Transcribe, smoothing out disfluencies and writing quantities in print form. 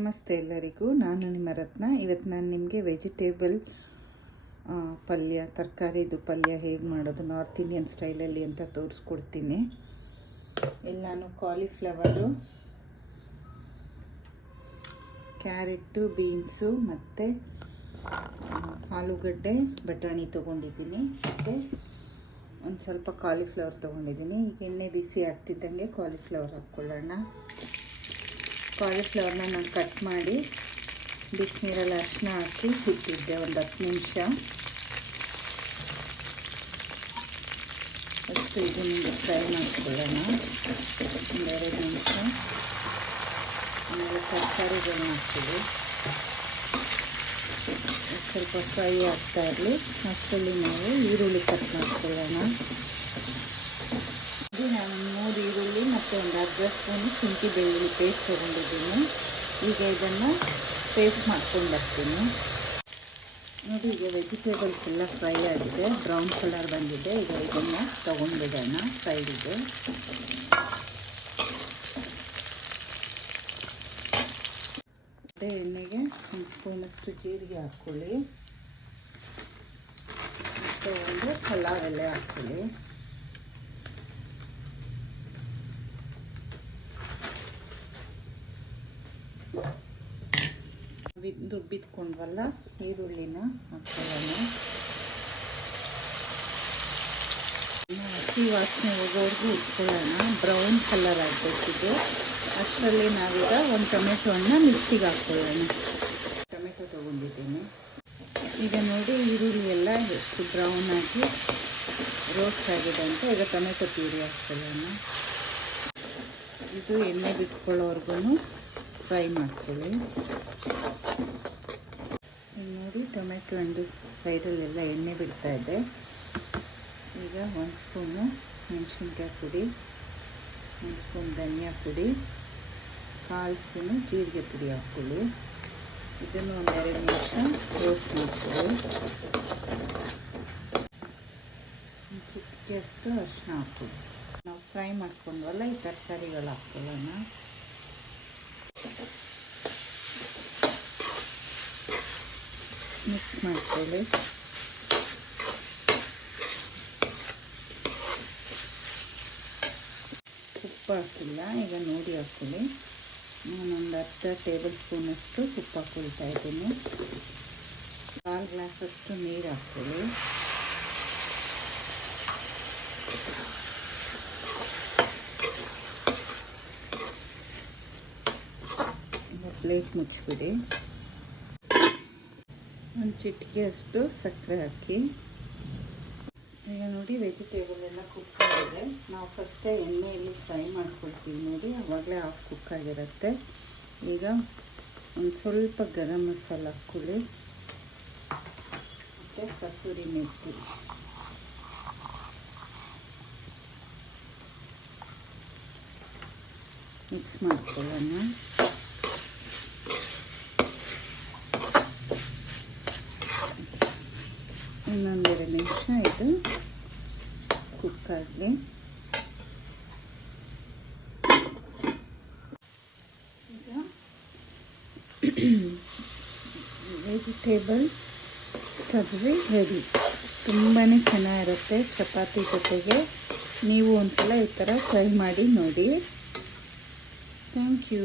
ನಮಸ್ತೆ ಎಲ್ಲರಿಗೂ, ನಾನು ನಿಮ್ಮ ರತ್ನ. ಇವತ್ತು ನಾನು ನಿಮಗೆ ವೆಜಿಟೇಬಲ್ ಪಲ್ಯ, ತರಕಾರಿದು ಪಲ್ಯ ಹೇಗೆ ಮಾಡೋದು ನಾರ್ತ್ ಇಂಡಿಯನ್ ಸ್ಟೈಲಲ್ಲಿ ಅಂತ ತೋರಿಸ್ಕೊಡ್ತೀನಿ. ಎಲ್ಲಾನು ಕಾಲಿಫ್ಲವರು, ಕ್ಯಾರೆಟು, ಬೀನ್ಸು ಮತ್ತು ಆಲೂಗಡ್ಡೆ, ಬಟಾಣಿ ತೊಗೊಂಡಿದ್ದೀನಿ. ಮತ್ತು ಒಂದು ಸ್ವಲ್ಪ ಕಾಲಿಫ್ಲವರ್ ತೊಗೊಂಡಿದ್ದೀನಿ. ಈಗ ಎಣ್ಣೆ ಬಿಸಿ ಆಗ್ತಿದ್ದಂಗೆ ಕಾಲಿಫ್ಲವರ್ ಹಾಕ್ಕೊಳ್ಳೋಣ. ಕಾಲಿಫ್ಲವರ್ನ ನಾನು ಕಟ್ ಮಾಡಿ ಬಿಸಿನೀರಲ್ಲಿ ಅರಿಶಿನ ಹಾಕಿ ಇಟ್ಟಿದ್ದೆ ಒಂದು 10 ನಿಮಿಷ. ಫಸ್ಟ್ ಇದನ್ನು ಫ್ರೈ ಮಾಡ್ಕೊಳ್ಳೋಣ ಒಂದು 2 ನಿಮಿಷ. ಆಮೇಲೆ ತರಕಾರಿಗಳನ್ನ ಹಾಕ್ತೀವಿ. ಸ್ವಲ್ಪ ಫ್ರೈ ಆಗ್ತಾ ಇರಲಿ. ಅಷ್ಟರಲ್ಲಿ ನಾವು ಈರುಳ್ಳಿ ಕಟ್ ಮಾಡ್ಕೊಳ್ಳೋಣ. ನಾನು 3 ಈರುಳ್ಳಿ ಮತ್ತು ಒಂದು ಅರ್ಧ ಸ್ಪೂನು ಶುಂಠಿ ಬೆಳ್ಳುಳ್ಳಿ ಪೇಸ್ಟ್ ತೊಗೊಂಡಿದ್ದೀನಿ. ಈಗ ಇದನ್ನು ಪೇಸ್ಟ್ ಮಾಡ್ಕೊಂಡು ಬರ್ತೀನಿ. ನೋಡಿ, ಈಗ ವೆಜಿಟೇಬಲ್ಸ್ ಎಲ್ಲ ಫ್ರೈ ಆಗಿದೆ, ಬ್ರೌನ್ ಕಲರ್ ಬಂದಿದೆ. ಈಗ ಇದನ್ನು ತೊಗೊಂಡಿಡೋಣ ಸೈಡಿಗೆ. ಅದೇ ಎಣ್ಣೆಗೆ ಒಂದು ಸ್ಪೂನಷ್ಟು ಜೀರಿಗೆ ಹಾಕ್ಕೊಳ್ಳಿ ಮತ್ತು ಒಂದು ಪಲಾವ್ ಎಲೆ ಹಾಕ್ಕೊಳ್ಳಿ. ರುಬ್ಬಿದ್ಕೊಂಡ್ವಲ್ಲ ಈರುಳ್ಳಿನ ಹಾಕ್ಕೊಳ್ಳೋಣ. ಹಸಿ ವಾಸನೆ ಹೋಗೋವರೆಗೂ ಇಟ್ಕೊಳ್ಳೋಣ. ಬ್ರೌನ್ ಕಲರ್ ಆಗಬೇಕಿದೆ. ಅಷ್ಟರಲ್ಲಿ ನಾವೀಗ ಒಂದು ಟೊಮೆಟೊ ಹಣ್ಣು ಮಿಕ್ಸಿಗೆ ಹಾಕ್ಕೊಳ್ಳೋಣ. ಟೊಮೆಟೊ ತೊಗೊಂಡಿದ್ದೀನಿ. ಈಗ ನೋಡಿ, ಈರುಳ್ಳಿ ಎಲ್ಲ ಎಷ್ಟು ಬ್ರೌನ್ ಆಗಿ ರೋಸ್ಟ್ ಆಗಿದೆ ಅಂತ. ಈಗ ಟೊಮೆಟೊ ಪ್ಯೂರಿ ಹಾಕ್ಕೊಳ್ಳೋಣ. ಇದು ಎಣ್ಣೆ ಬಿಟ್ಕೊಳ್ಳೋವರೆಗೂ ಫ್ರೈ ಮಾಡ್ಕೊಳ್ಳಿ. ನೋಡಿ, ಟೊಮೆಟೊ ಹಣ್ಣು ಸೈಡಲ್ಲೆಲ್ಲ ಎಣ್ಣೆ ಬಿಡ್ತಾ ಇದೆ. ಈಗ 1 ಸ್ಪೂನು ಮೆಣಸಿನ್ಕಾಯಿ ಪುಡಿ, 1 ಸ್ಪೂನ್ ಧನಿಯಾ ಪುಡಿ, 1/4 ಸ್ಪೂನು ಜೀರಿಗೆ ಪುಡಿ ಹಾಕ್ಕೊಳ್ಳಿ. ಇದನ್ನು ಒಂದು 2 ನಿಮಿಷ ರೋಸ್ಟ್ ಮಾಡ್ಕೊಳ್ಳಿ. ಚಿಟಿಕೆಯಷ್ಟು ಅರಿಶಿನ ಹಾಕ್ಕೊಳ್ಳಿ. ನಾವು ಫ್ರೈ ಮಾಡ್ಕೊಂಡ್ವಲ್ಲ, ಈ ತರಕಾರಿಗಳು ಹಾಕ್ಕೊಳ್ಳೋಣ. ಮಿಕ್ಸ್ ಮಾಡ್ಕೊಳ್ಳಿ. ಉಪ್ಪು ಹಾಕಿಲ್ಲ, ಈಗ ನೋಡಿ ಹಾಕ್ಕೊಳ್ಳಿ. ನಾನೊಂದು ಅರ್ಧ ಟೇಬಲ್ ಸ್ಪೂನಷ್ಟು ಉಪ್ಪು ಹಾಕ್ಕೊಳ್ತಾ ಇದ್ದೀನಿ. 1/4 ಗ್ಲಾಸಷ್ಟು ನೀರು ಹಾಕ್ಕೊಳ್ಳಿ. ಪ್ಲೇಟ್ ಮುಚ್ಚಿಬಿಡಿ. ಒಂದು ಚಿಟಿಕೆಯಷ್ಟು ಸಕ್ಕರೆ ಹಾಕಿ. ಈಗ ನೋಡಿ, ವೆಜಿಟೇಬಲ್ ಎಲ್ಲ ಕುಕ್ ಆಗಿದೆ. ನಾವು ಫಸ್ಟೇ ಎಣ್ಣೆಯಲ್ಲಿ ಫ್ರೈ ಮಾಡ್ಕೊಳ್ತೀವಿ ನೋಡಿ, ಆವಾಗಲೇ ಹಾಫ್ ಕುಕ್ ಆಗಿರುತ್ತೆ. ಈಗ ಒಂದು ಸ್ವಲ್ಪ ಗರಂ ಮಸಾಲ ಹಾಕ್ಕೊಳ್ಳಿ ಮತ್ತು ಕಸೂರಿ ಮೆಥಿ. ಮಿಕ್ಸ್ ಮಾಡ್ಕೊಳ್ಳೋಣ. ಇನ್ನೊಂದು 2 ನಿಮಿಷ ಇದು ಕುಕ್ ಆಗಲಿ. ಈಗ ವೆಜಿಟೇಬಲ್ ಸಬ್ಜಿ ರೆಡಿ. ತುಂಬಾ ಚೆನ್ನಾಗಿರುತ್ತೆ ಚಪಾತಿ ಜೊತೆಗೆ. ನೀವು ಒಂದ್ಸಲ ಈ ಥರ ಟ್ರೈ ಮಾಡಿ ನೋಡಿ. Thank you.